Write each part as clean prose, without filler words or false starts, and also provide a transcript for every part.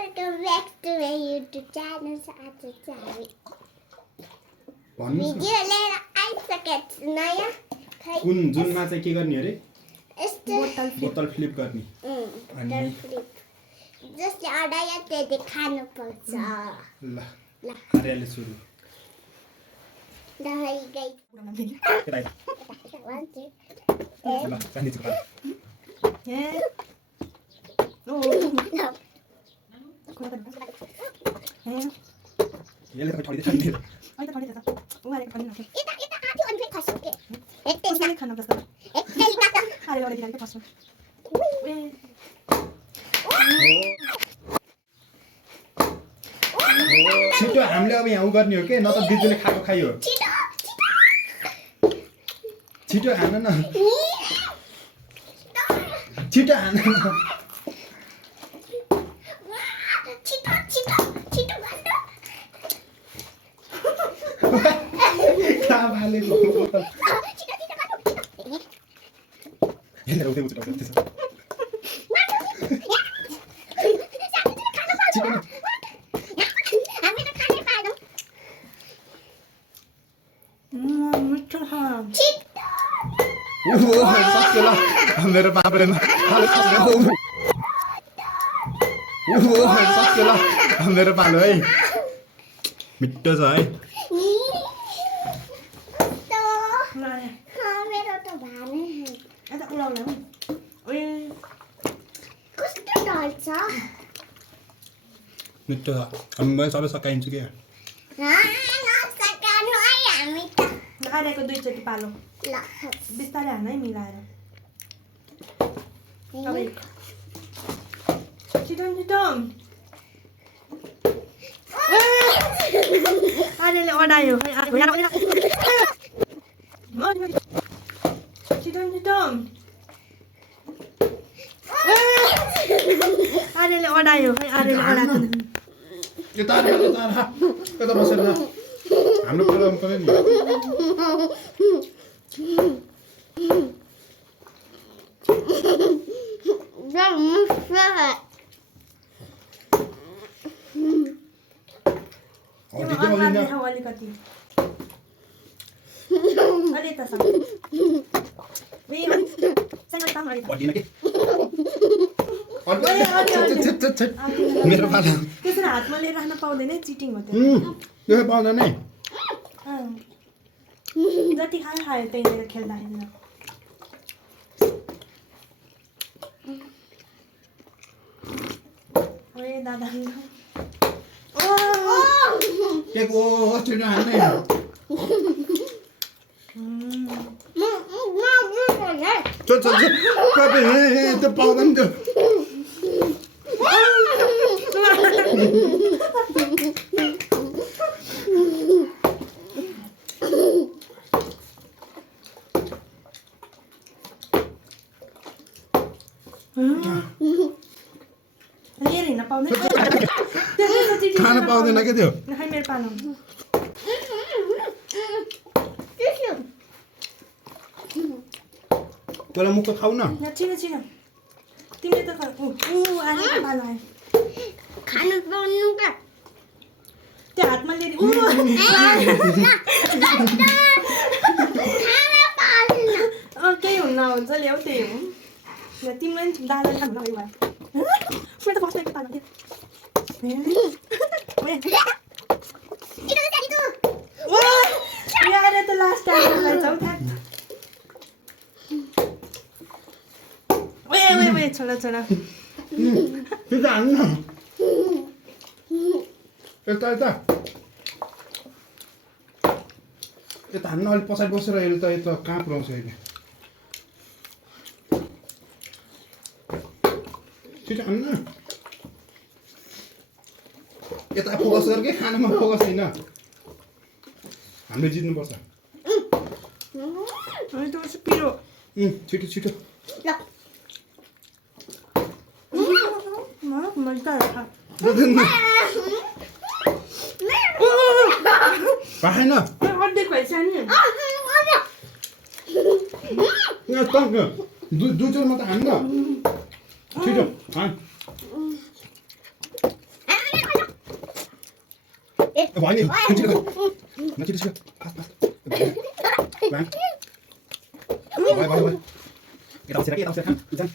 Welcome back to my YouTube channel. आज चाहिँ video लिएर आइसकेको छु नयाँ कुन जुनमा चाहिँ के गर्ने अरे यस्तो बोतल फ्लिप गर्ने अनि जसले अडायो त्यसले खानु पर्छ ल हरियाले सुरु दही गई ल पानी चुका यसले त थोडी खान्छ अहिले त थोडी छ उहाँले पनि नखे यता आधी अनि फेरि खस्यो के एकैले खान पर्छ एकैले काट्दा अरे अरे दिनाले खस्यो छिटो हामीले अब यहाँ उ गर्ने हो के न त दिदीले खाएको खायो छिटो हान न छिटो हान न कहाँ भालेको बोतल यसले उठे उठे उठे छिटो मिठो छ ओहो सक्यो ल मेरो बाबरेमा ओहो सक्यो ल मेरो पालो है मिठो छ है मेरो त भाने अन्त उडाउला ओए कस्तो डल्छ मिठो छ हामी सबै सकाइन्छ के नसकानु है हामी त आरेको दुईचोटि पालो ल बिस्तारै हान है मिलाएर छिटो छिटो आरेले अडायो छिटो छिटो आरेले अडायो आरेले अडाएको यता बसेर हाम्रो प्रोग्राम पनि नि अलिकति अलि त मेरो पालो त्यसरी हातमा लिएर राख्न पाउँदैन चिटिङ हो त्यो पाउँदैन है जति खायो त्यही लिएर खेल्दाखेरि ओए दादा के को छिटो हान्ने चल त्यो पाउँदैन त्यो लिएर हिँड्न पाउँदैन खान पाउँदैन के त्यो मेरो पालो पहिला मुख खाऊ न छिन छिन तिमीले त आएर पालो आयो खानु पाउनु त त्यो हातमा लिएर केही हुन्न हुन्छ ल्याउ त्यही हो तिमीलाई पनि दादा खानु भयो मेरो त फर्स्ट पालो थियो त लास्ट टाइम जाऊ ओए छोरा छोरा त्यो हान्न यता हान्न अलिक पछाडि बसेर अहिले त यता कहाँ पुऱ्याउँछ अहिले छिटो हान्न यता फोकस गर के खानामा फोकस होइन हामीले जित्नुपर्छ पिरो छिटो छिटो मजा पाएन अर्धेक भइसक्यो नि दुईचोटमा त हान्न छिटो हान भयो नि छिटो न छिटो छिटो भयो यता बसेर के यता बसेर जान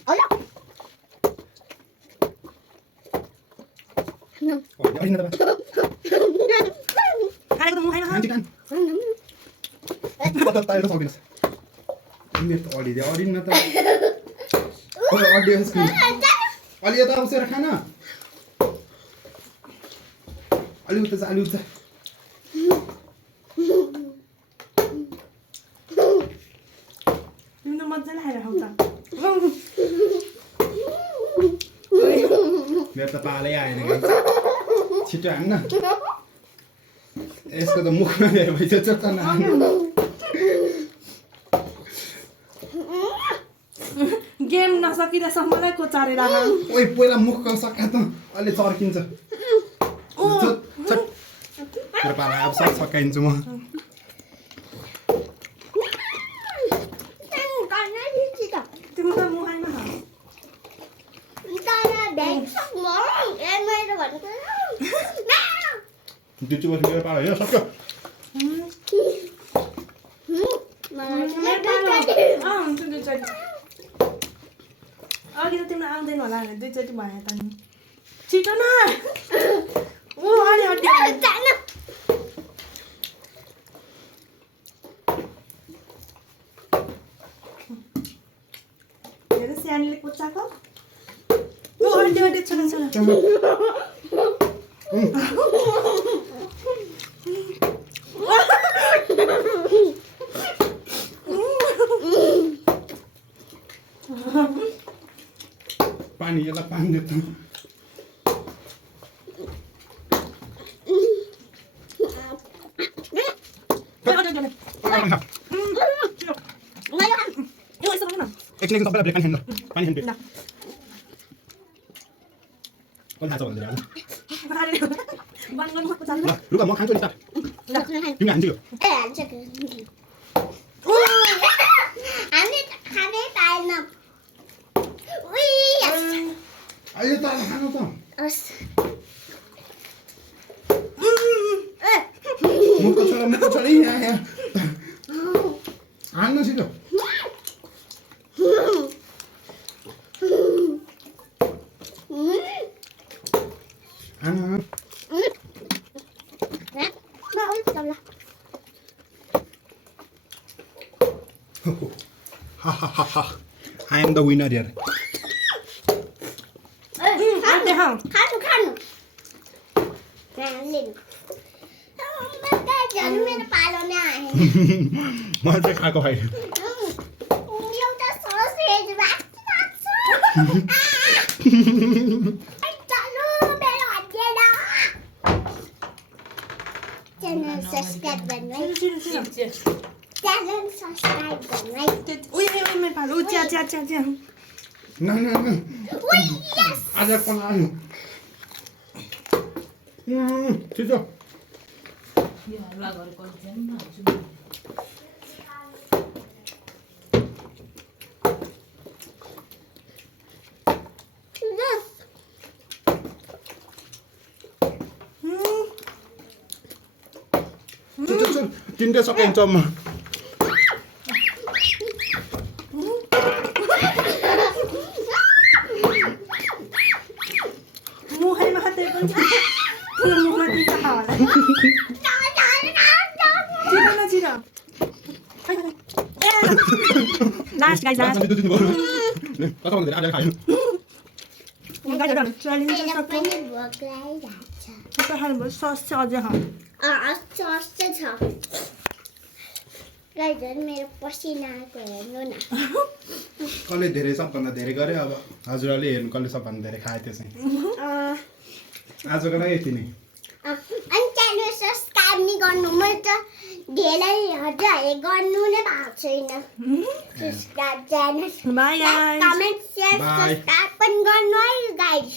अलिन त खानेको त म खाइन हान्टी कान त ताइरो सक्दिनस् मेरो त अलिन न त अडियन्स अलि यता बसेर खान अलि उता जा अलि उता तिमी त मजाले खाइरहेको त मेरो त पालै आएन छिटो हान्न यसको त मुखमा हेर भइसक्छ त गेम नसकिँदैछ मलाई कोचारेर ओइ पहिला मुख सका त अलि चर्किन्छ मेरो पाला अब सकाइन्छु म तिमी त म खाइन दुई बजी मेरो पाला होइन सक्यो अघि त तिमीलाई आउँदैन होला भने दुईचोटि भयो त नि छिटो न ऊ अलि हट्यो हेर सानोले कोचाको ऊ हट्यो हट्यो छोरा छोरा पानी यसलाई पानी देऊ एकछिन सबैलाई ब्रेक पानी खानु ब्रेक कसले खान्छ भन्दै ल रुक म खान्छु नि त तिमी खान्छौ अहिले त खानु त मुखको छोरा यहाँ हान्नु छिटो I am the winner here. म चाहिँ खाएको भाइ आज कल आयो छिटो तिनटै सकिन्छ म मुखैमा खाँदै पनि मुखमा तिनवटा खावाला छिटो लास्ट गाइस लास्ट कता भन्दै आज खायो सस छ अझै मेरो पसिना आएको हेर्नु न कसले धेरै सबभन्दा धेरै गरे अब हजुरले हेर्नु कसले सबभन्दा धेरै खाए त्यो चाहिँ आजको लागि यति नै अनि च्यानल सब्सक्राइब नि गर्नु मैले त धेरै हजुरहरूले गर्नु नै भएको छैन subscribe channel by guys comment share subscribe पनि गर्नु है गाइस